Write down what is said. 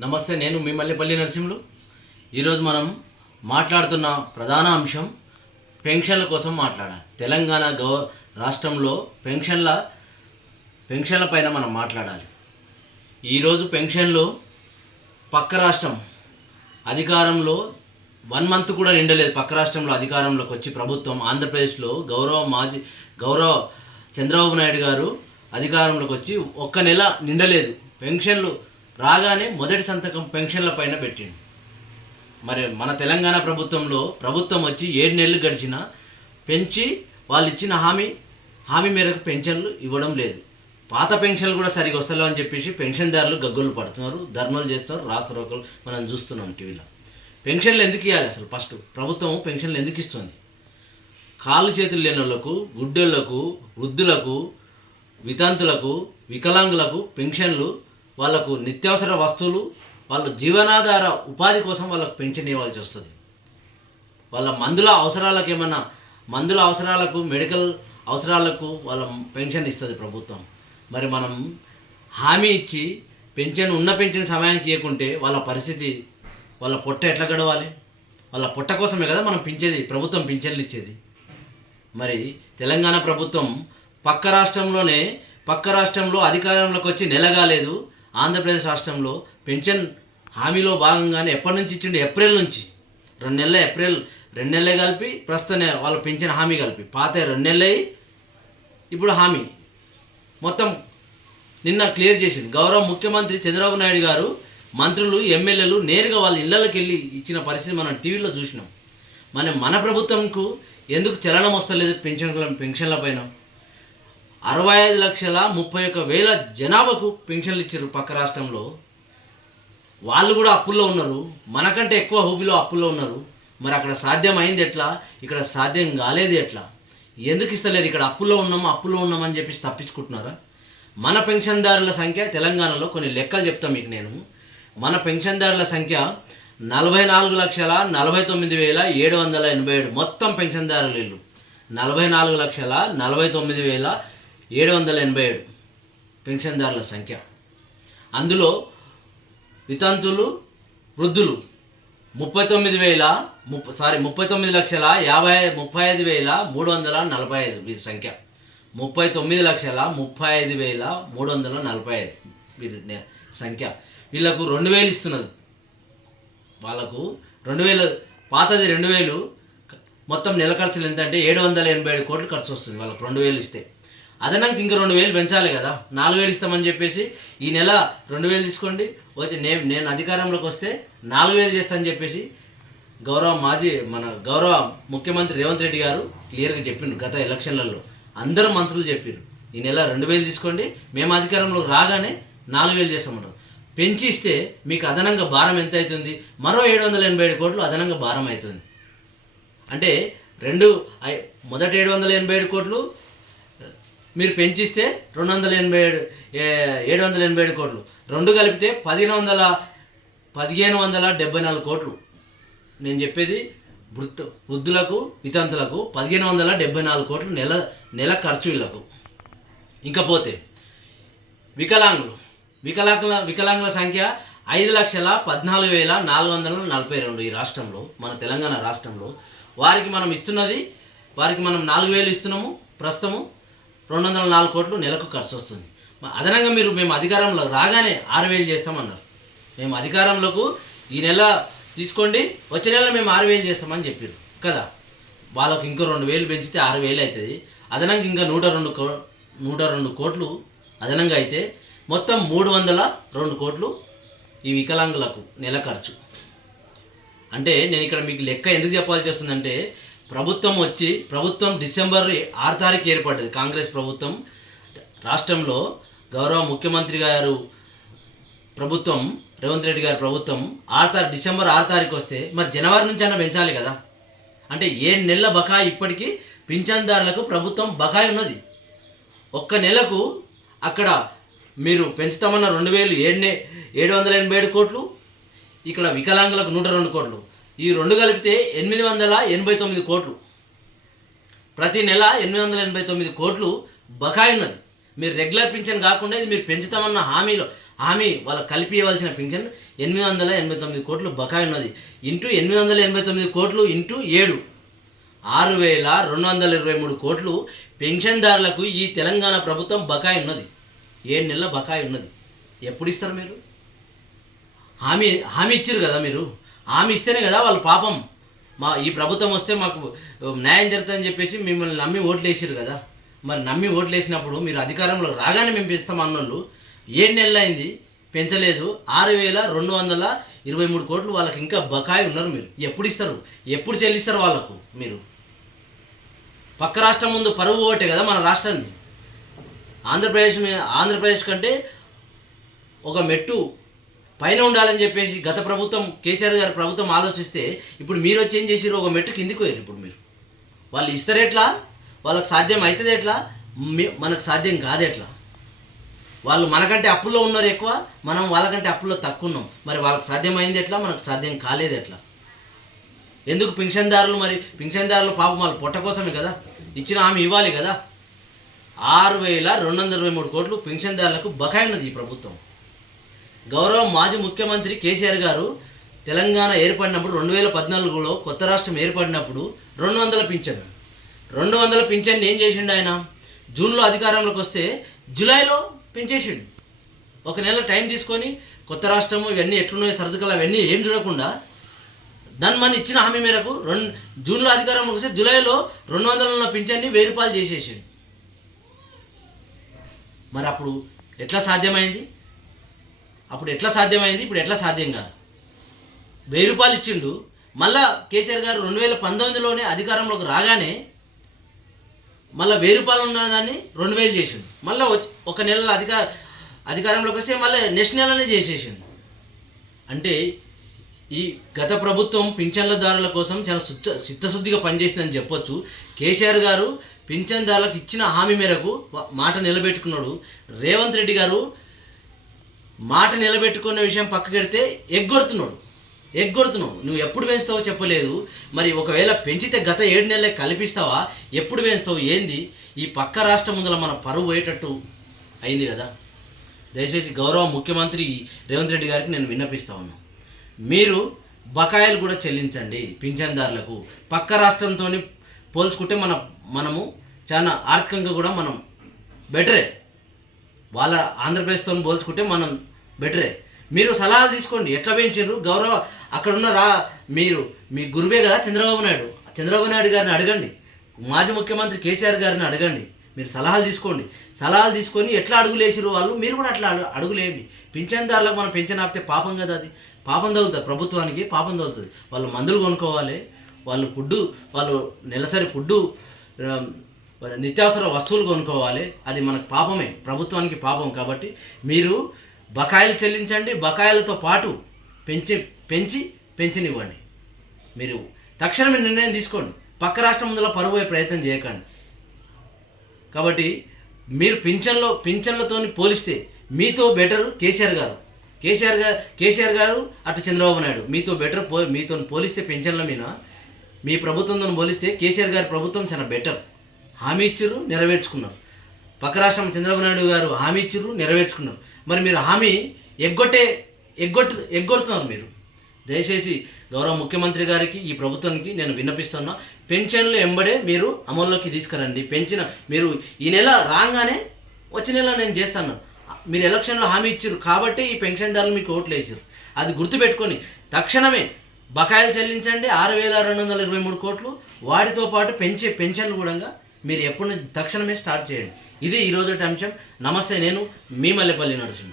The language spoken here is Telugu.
నమస్తే నేను మీ మల్లెపల్లి నరసింహులు. ఈరోజు మనం మాట్లాడుతున్న ప్రధాన అంశం పెన్షన్ల కోసం మాట్లాడాలి. తెలంగాణ గవ రాష్ట్రంలో పెన్షన్ల పెన్షన్ల పైన మనం మాట్లాడాలి. ఈరోజు పెన్షన్లు పక్క రాష్ట్రం అధికారంలో వన్ మంత్ కూడా నిండలేదు. పక్క రాష్ట్రంలో అధికారంలోకి వచ్చి ప్రభుత్వం ఆంధ్రప్రదేశ్లో గౌరవ మాజీ గౌరవ చంద్రబాబు నాయుడు గారు అధికారంలోకి వచ్చి ఒక్క నెల నిండలేదు. పెన్షన్లు రాగానే మొదటి సంతకం పెన్షన్ల పైన పెట్టిండు. మరి మన తెలంగాణ ప్రభుత్వంలో ప్రభుత్వం వచ్చి ఏడు నెలలు గడిచినా పెంచి వాళ్ళు ఇచ్చిన హామీ హామీ మేరకు పెన్షన్లు ఇవ్వడం లేదు. పాత పెన్షన్లు కూడా సరిగా వస్తలేవు అని చెప్పేసి పెన్షన్దారులు గగ్గులు పడుతున్నారు ధర్నాలు చేస్తారు రాష్ట్ర మనం చూస్తున్నాం టీవీలో. పెన్షన్లు ఎందుకు ఇవ్వాలి అసలు? ఫస్ట్ ప్రభుత్వం పెన్షన్లు ఎందుకు ఇస్తుంది? కాళ్ళు చేతులు లేని వాళ్ళకు గుడ్డోళ్ళకు వృద్ధులకు వితంతులకు వికలాంగులకు పెన్షన్లు వాళ్ళకు నిత్యావసర వస్తువులు వాళ్ళ జీవనాధార ఉపాధి కోసం వాళ్ళకు పెన్షన్ ఇవ్వాల్సి వస్తుంది. వాళ్ళ మందుల అవసరాలకు ఏమన్నా మందుల అవసరాలకు మెడికల్ అవసరాలకు వాళ్ళ పెన్షన్ ఇస్తుంది ప్రభుత్వం. మరి మనం హామీ ఇచ్చి పెన్షన్ ఉన్న పెన్షన్ సమయానికి ఇవ్వకుంటే వాళ్ళ పరిస్థితి వాళ్ళ పొట్ట ఎట్లా గడవాలి? వాళ్ళ పొట్ట కోసమే కదా మనం పెంచేది ప్రభుత్వం పింఛన్లు ఇచ్చేది. మరి తెలంగాణ ప్రభుత్వం పక్క రాష్ట్రంలోనే పక్క రాష్ట్రంలో అధికారంలోకి వచ్చి నెల కాలేదు ఆంధ్రప్రదేశ్ రాష్ట్రంలో పెన్షన్ హామీలో భాగంగానే ఎప్పటి నుంచి ఇచ్చిండు? ఏప్రిల్ నుంచి. రెండు నెలల ఏప్రిల్ రెండు నెలలే కలిపి ప్రస్తుత వాళ్ళ పెన్షన్ హామీ కలిపి. పాత రెండు నెలలే ఇప్పుడు హామీ. మొత్తం నిన్న క్లియర్ చేసింది. గౌరవ ముఖ్యమంత్రి చంద్రబాబు నాయుడు గారు మంత్రులు ఎమ్మెల్యేలు నేరుగా వాళ్ళ ఇళ్ళకి వెళ్ళి ఇచ్చిన పరిస్థితి మనం టీవీలో చూసినాం. మన మన ప్రభుత్వంకు ఎందుకు చలనం వస్తలేదు పెన్షన్ల పెన్షన్ల పైన? అరవై ఐదు లక్షల ముప్పై ఒక్క వేల జనాభాకు పెన్షన్లు ఇచ్చారు పక్క రాష్ట్రంలో. వాళ్ళు కూడా అప్పుల్లో ఉన్నారు. మనకంటే ఎక్కువ హూబీలో అప్పుల్లో ఉన్నారు. మరి అక్కడ సాధ్యం అయింది ఎట్లా? ఇక్కడ సాధ్యం కాలేదు ఎట్లా? ఎందుకు ఇస్తలేరు? ఇక్కడ అప్పుల్లో ఉన్నాము? అప్పుల్లో ఉన్నామని చెప్పేసి తప్పించుకుంటున్నారా? మన పెన్షన్దారుల సంఖ్య తెలంగాణలో కొన్ని లెక్కలు చెప్తా మీకు నేను. మన పెన్షన్దారుల సంఖ్య నలభై నాలుగు లక్షల నలభై తొమ్మిది వేల ఏడు వందల ఎనభై ఏడు మొత్తం పెన్షన్దారులు ఇల్లు నలభై నాలుగు లక్షల నలభై తొమ్మిది వేల ఏడు వందల ఎనభై ఏడు పెన్షన్దారుల సంఖ్య. అందులో వితంతులు వృద్ధులు ముప్పై తొమ్మిది వేల ముప్ప సారీ ముప్పై తొమ్మిది లక్షల యాభై ముప్పై ఐదు వేల మూడు వందల నలభై ఐదు వీరి సంఖ్య. ముప్పై తొమ్మిది లక్షల ముప్పై ఐదు వేల మూడు వందల నలభై ఐదు వీరి సంఖ్య. వీళ్ళకు రెండు వేలు ఇస్తున్నది. వాళ్ళకు రెండు వేలు పాతది రెండు వేలు మొత్తం నెల ఖర్చులు ఎంత అంటే ఏడు వందల ఎనభై ఏడు కోట్లు ఖర్చు వస్తుంది. వాళ్ళకు రెండు వేలు ఇస్తే. అదనంగా ఇంక రెండు వేలు పెంచాలి కదా. నాలుగు వేలు ఇస్తామని చెప్పేసి ఈ నెల రెండు వేలు తీసుకోండి. వచ్చి నేను నేను అధికారంలోకి వస్తే నాలుగు వేలు చేస్తానని చెప్పేసి గౌరవ మాజీ మన గౌరవ ముఖ్యమంత్రి రేవంత్ రెడ్డి గారు క్లియర్గా చెప్పిండు గత ఎలక్షన్లలో. అందరూ మంత్రులు చెప్పారు ఈ నెల రెండు వేలు తీసుకోండి. మేము అధికారంలోకి రాగానే నాలుగు వేలు చేస్తామంటాం పెంచి ఇస్తే మీకు అదనంగా భారం ఎంత అవుతుంది? మరో ఏడు వందల ఎనభై ఏడు కోట్లు అదనంగా భారం అవుతుంది. అంటే రెండు మొదట మొదటి ఏడు వందల ఎనభై ఏడు కోట్లు మీరు పెంచిస్తే రెండు వందల ఎనభై ఏడు ఏ- ఏడు వందల ఎనభై ఏడు కోట్లు. రెండు కలిపితే పదిహేను వందల పదిహేను వందల డెబ్బై నాలుగు కోట్లు. నేను చెప్పేది వృత్ వృద్ధులకు వితంతులకు పదిహేను వందల డెబ్బై నాలుగు కోట్లు నెల నెల ఖర్చు వీళ్ళకు. ఇంకపోతే వికలాంగులు. వికలాంగుల వికలాంగుల సంఖ్య ఐదు లక్షల పద్నాలుగు వేల నాలుగు వందల నలభై రెండు ఈ రాష్ట్రంలో మన తెలంగాణ రాష్ట్రంలో. వారికి మనం ఇస్తున్నది వారికి మనం నాలుగు వేలు ఇస్తున్నాము ప్రస్తుతము. రెండు వందల నాలుగు కోట్లు నెలకు ఖర్చు వస్తుంది అదనంగా మీరు మేము అధికారంలో రాగానే ఆరు వేలు చేస్తామన్నారు. మేము అధికారంలోకి ఈ నెల తీసుకోండి వచ్చే నెల మేము ఆరు వేలు చేస్తామని చెప్పారు కదా? వాళ్ళకు ఇంకో రెండు వేలు పెంచితే ఆరు వేలు అవుతుంది అదనంగా ఇంకా నూట రెండు కో నూట రెండు కోట్లు అదనంగా అయితే మొత్తం మూడు వందల రెండు కోట్లు ఈ వికలాంగులకు నెల ఖర్చు. అంటే నేను ఇక్కడ మీకు లెక్క ఎందుకు చెప్పాల్సి వస్తుందంటే ప్రభుత్వం వచ్చి ప్రభుత్వం డిసెంబర్ ఆరు తారీఖు ఏర్పడ్డది కాంగ్రెస్ ప్రభుత్వం. రాష్ట్రంలో గౌరవ ముఖ్యమంత్రి గారు ప్రభుత్వం రేవంత్ రెడ్డి గారి ప్రభుత్వం ఆరు తారీఖు డిసెంబర్ ఆరు తారీఖు వస్తే మరి జనవరి నుంచి అన్న పెంచాలి కదా. అంటే ఏడు నెలల బకాయి ఇప్పటికీ పింఛన్దారులకు ప్రభుత్వం బకాయి ఉన్నది. ఒక్క నెలకు అక్కడ మీరు పెంచుతామన్న రెండు వేలు ఏడు ఏడు వందల ఎనభై ఏడు కోట్లు ఇక్కడ వికలాంగులకు నూట రెండు కోట్లు. ఈ రెండు కలిపితే ఎనిమిది వందల ఎనభై తొమ్మిది కోట్లు. ప్రతి నెల ఎనిమిది వందల ఎనభై తొమ్మిది కోట్లు బకాయి ఉన్నది. మీరు రెగ్యులర్ పింఛన్ కాకుండా ఇది మీరు పెంచుతామన్న హామీలో హామీ వాళ్ళకి కలిపి ఇవ్వాల్సిన పింఛన్ ఎనిమిది వందల ఎనభై తొమ్మిది కోట్లు బకాయి ఉన్నది. ఇంటూ ఎనిమిది వందల ఎనభై తొమ్మిది కోట్లు ఇంటూ ఏడు. ఆరు వేల రెండు వందల ఇరవై మూడు కోట్లు పెన్షన్దారులకు ఈ తెలంగాణ ప్రభుత్వం బకాయి ఉన్నది. ఏడు నెలల బకాయి ఉన్నది. ఎప్పుడు ఇస్తారు మీరు? హామీ హామీ ఇచ్చారు కదా మీరు? ఆమె ఇస్తేనే కదా వాళ్ళు పాపం. మా ఈ ప్రభుత్వం వస్తే మాకు న్యాయం జరుగుతుందని చెప్పేసి మిమ్మల్ని నమ్మి ఓట్లు వేసారు కదా. మరి నమ్మి ఓట్లు వేసినప్పుడు మీరు అధికారంలో రాగానే మేము పెంచుతాం అన్నోళ్ళు. ఏడు నెలలు అయింది పెంచలేదు. ఆరు వేల రెండు వందల ఇరవై మూడు కోట్లు వాళ్ళకి ఇంకా బకాయి ఉన్నారు మీరు. ఎప్పుడు ఇస్తారు? ఎప్పుడు చెల్లిస్తారు వాళ్ళకు మీరు? పక్క రాష్ట్రం ముందు పరువు ఓటే కదా మన రాష్ట్రానికి. ఆంధ్రప్రదేశ్ ఆంధ్రప్రదేశ్ కంటే ఒక మెట్టు పైన ఉండాలని చెప్పేసి గత ప్రభుత్వం కేసీఆర్ గారి ప్రభుత్వం ఆలోచిస్తే ఇప్పుడు మీరు వచ్చి ఏం చేసిరు ఒక మెట్టు కిందికి పోయారు ఇప్పుడు మీరు. వాళ్ళు ఇస్తారు ఎట్లా? వాళ్ళకి సాధ్యం అవుతుంది ఎట్లా? మీ- మనకు సాధ్యం కాదు ఎట్లా? వాళ్ళు మనకంటే అప్పుల్లో ఉన్నారు ఎక్కువ మనం వాళ్ళకంటే అప్పుల్లో తక్కువ ఉన్నాం. మరి వాళ్ళకి సాధ్యమైంది ఎట్లా? మనకు సాధ్యం కాలేదు ఎట్లా? ఎందుకు పింఛన్దారులు మరి పింఛన్దారులు పాపం వాళ్ళు పొట్ట కోసమే కదా? ఇచ్చిన ఆమె ఇవ్వాలి కదా? ఆరు వేల రెండు వందల ఇరవై మూడు కోట్లు పింఛన్దారులకు బకాయినది ఈ ప్రభుత్వం. గౌరవ మాజీ ముఖ్యమంత్రి కేసీఆర్ గారు తెలంగాణ ఏర్పడినప్పుడు రెండు వేల పద్నాలుగులో కొత్త రాష్ట్రం ఏర్పడినప్పుడు రెండు వందల పింఛన్. రెండు వందల పింఛన్ ఏం చేసిండు ఆయన? జూన్లో అధికారంలోకి వస్తే జూలైలో పెంచేసిండు. ఒక నెల టైం తీసుకొని కొత్త రాష్ట్రము ఇవన్నీ ఎట్లున్నాయో సర్దుకలు అవన్నీ ఏం చూడకుండా దాన్ని మన ఇచ్చిన హామీ మేరకు రెండు జూన్లో అధికారంలోకి వస్తే జూలైలో రెండు వందల ఉన్న పింఛన్ని వెయ్యి రూపాయలు చేసేసిండు. మరి అప్పుడు ఎట్లా సాధ్యమైంది? అప్పుడు ఎట్లా సాధ్యమైంది? ఇప్పుడు ఎట్లా సాధ్యం కాదు. వెయ్యి రూపాయలు ఇచ్చిండు. మళ్ళా కేసీఆర్ గారు రెండు వేల పంతొమ్మిదిలోనే అధికారంలోకి రాగానే మళ్ళీ వెయ్యి రూపాయలు ఉన్న దాన్ని రెండు వేలు చేసిండు. మళ్ళీ ఒక నెల అధికార అధికారంలోకి వస్తే మళ్ళీ నెక్స్ట్ నెలనే చేసేసిండు. అంటే ఈ గత ప్రభుత్వం పింఛన్లదారుల కోసం చాలా సుచ్చ చిత్తశుద్ధిగా పనిచేసిందని చెప్పొచ్చు. కేసీఆర్ గారు పింఛన్దారులకు ఇచ్చిన హామీ మేరకు మాట నిలబెట్టుకున్నాడు. రేవంత్ రెడ్డి గారు మాట నిలబెట్టుకున్న విషయం పక్కకెడితే ఎగ్గొడుతున్నాడు. ఎగ్గొడుతున్నావు. నువ్వు ఎప్పుడు పెంచుతావో చెప్పలేదు. మరి ఒకవేళ పెంచితే గత ఏడు నెలలే కల్పిస్తావా? ఎప్పుడు పెంచుతావు ఏంది? ఈ పక్క రాష్ట్రం ముందర మన పరువు పోయేటట్టు అయింది కదా. దయచేసి గౌరవ ముఖ్యమంత్రి రేవంత్ రెడ్డి గారికి నేను విన్నపిస్తా ఉన్నాను మీరు బకాయిలు కూడా చెల్లించండి పింఛన్దారులకు. పక్క రాష్ట్రంతో పోల్చుకుంటే మన మనము చాలా ఆర్థికంగా కూడా మనం బెటరే. వాళ్ళ ఆంధ్రప్రదేశ్తో పోల్చుకుంటే మనం బెటరే. మీరు సలహాలు తీసుకోండి. ఎట్లా పెంచారు గౌరవ అక్కడ ఉన్న రా మీరు మీ గురువే కదా చంద్రబాబు నాయుడు. చంద్రబాబు నాయుడు గారిని అడగండి. మాజీ ముఖ్యమంత్రి కేసీఆర్ గారిని అడగండి. మీరు సలహాలు తీసుకోండి. సలహాలు తీసుకొని ఎట్లా అడుగులేసిరు వాళ్ళు? మీరు కూడా అట్లా అడుగు అడుగులేయండి పింఛన్దారులకు మనం పెంచిన ఆపితే పాపం కదా అది. పాపం తగులుతుంది. ప్రభుత్వానికి పాపం తగులుతుంది. వాళ్ళు మందులు కొనుక్కోవాలి. వాళ్ళు ఫుడ్డు వాళ్ళు నెలసరి ఫుడ్డు నిత్యావసర వస్తువులు కొనుక్కోవాలి. అది మనకు పాపమే. ప్రభుత్వానికి పాపం కాబట్టి మీరు బకాయిలు చెల్లించండి. బకాయిలతో పాటు పెంచి పెంచి పెంచినివ్వండి. మీరు తక్షణమే నిర్ణయం తీసుకోండి. పక్క రాష్ట్రం ముందులో పరువు ప్రయత్నం చేయకండి. కాబట్టి మీరు పింఛన్లో పింఛన్లతో పోలిస్తే మీతో బెటర్ కేసీఆర్ గారు. కేసీఆర్ గారు కేసీఆర్ గారు అటు చంద్రబాబు నాయుడు. మీతో బెటర్ పో మీతో పోలిస్తే పెన్షన్ల మీద మీ ప్రభుత్వంతో పోలిస్తే కేసీఆర్ గారి ప్రభుత్వం చాలా బెటర్. హామీ ఇచ్చారు నెరవేర్చుకున్నారు. పక్క రాష్ట్రం చంద్రబాబు నాయుడు గారు హామీ ఇచ్చారు నెరవేర్చుకున్నారు. మరి మీరు హామీ ఎగ్గొట్టే ఎగ్గొట్టు ఎగ్గొడుతున్నారు మీరు. దయచేసి గౌరవ ముఖ్యమంత్రి గారికి ఈ ప్రభుత్వానికి నేను విన్నపిస్తున్నా పెన్షన్లు ఎంబడే మీరు అమల్లోకి తీసుకురండి. పెంచిన మీరు ఈ నెల రాగానే వచ్చే నెల నేను చేస్తాను. మీరు ఎలక్షన్లో హామీ ఇచ్చారు కాబట్టి ఈ పెన్షన్దారులు మీకు ఓట్లు వేసారు అది గుర్తుపెట్టుకొని తక్షణమే బకాయిలు చెల్లించండి. ఆరు వేల రెండు వందల ఇరవై మూడు కోట్లు. వాటితో పాటు పెంచే పెన్షన్లు కూడా మీరు ఎప్పటి నుంచి తక్షణమే స్టార్ట్ చేయండి. ఇది ఈరోజు అంశం. నమస్తే నేను మీ మల్లెపల్లి నరసింహ.